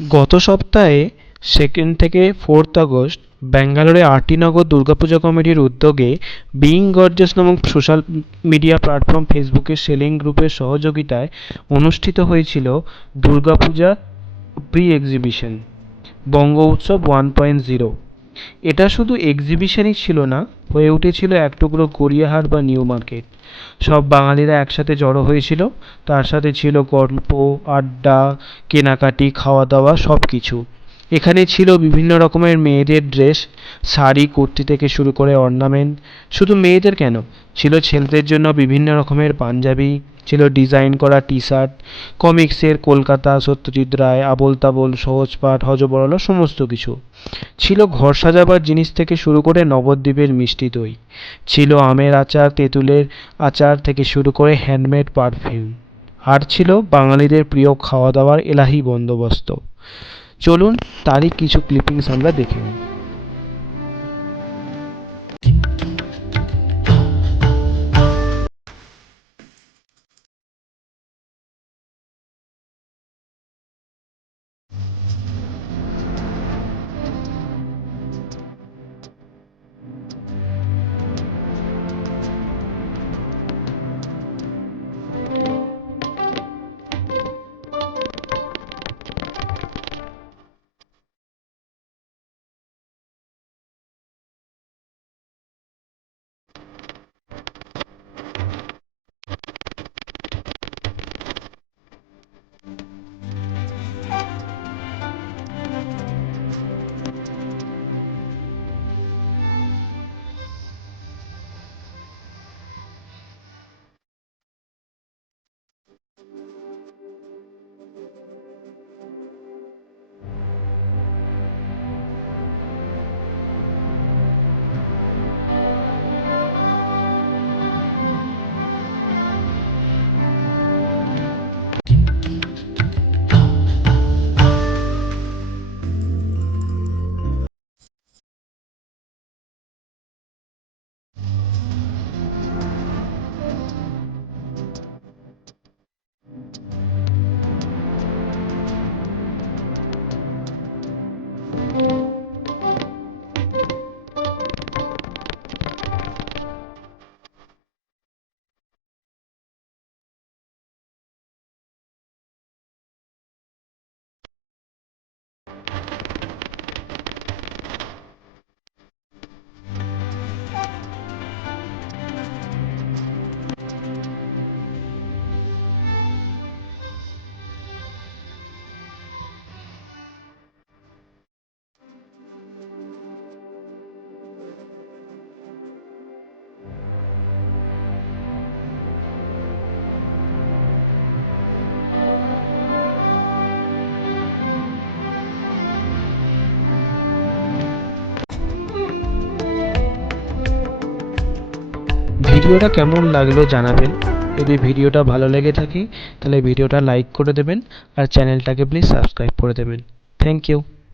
গত সপ্তাহে সেকেন্ড থেকে ফোর্থ আগস্ট ব্যাঙ্গালোরে আরটিনগর দুর্গাপূজা কমিটির উদ্যোগে বিইং গর্জেস নামক সোশ্যাল মিডিয়া প্ল্যাটফর্ম ফেসবুকের সেলিং গ্রুপের সহযোগিতায় অনুষ্ঠিত হয়েছিল দুর্গাপূজা প্রি এক্সিবিশন বঙ্গ উৎসব ওয়ান পয়েন্ট জিরো এটা শুধু এক্সিবিশনই ছিল না, হয়ে উঠেছিল এক টুকরো গড়িয়াহাট বা নিউ মার্কেট। সব বাঙালিরা একসাথে জড়ো হয়েছিল, তার সাথে ছিল গল্প, আড্ডা, কেনাকাটি খাওয়া দাওয়া সব কিছু এখানে ছিল বিভিন্ন রকমের মেয়েদের ড্রেস শাড়ি, কুর্তি থেকে শুরু করে অর্নামেন্ট শুধু মেয়েদের কেন? ছিল ছেলেদের জন্য বিভিন্ন রকমের পাঞ্জাবি ছিল ডিজাইন করা টি শার্ট কমিক্সের কলকাতা সত্যজিৎ রায় আবোল তাবোল সহজপাঠ হজবরল, সমস্ত কিছু। ছিল ঘর সাজাবার জিনিস থেকে শুরু করে নবদ্বীপের মিষ্টি দই। ছিল আমের আচার, তেঁতুলের আচার থেকে শুরু করে হ্যান্ডমেড পারফিউম। আর ছিল বাঙালিদের প্রিয় খাওয়া দাওয়ার এলাহি বন্দোবস্ত। চলুন তারই কিছু ক্লিপিংস আমরা দেখে নিই। ভিডিওটা কেমন লাগল জানাবেন। যদি ভিডিওটা ভালো লেগে থাকে, তাহলে ভিডিওটা লাইক করে দেবেন আর চ্যানেলটাকে প্লিজ সাবস্ক্রাইব করে দেবেন। Thank you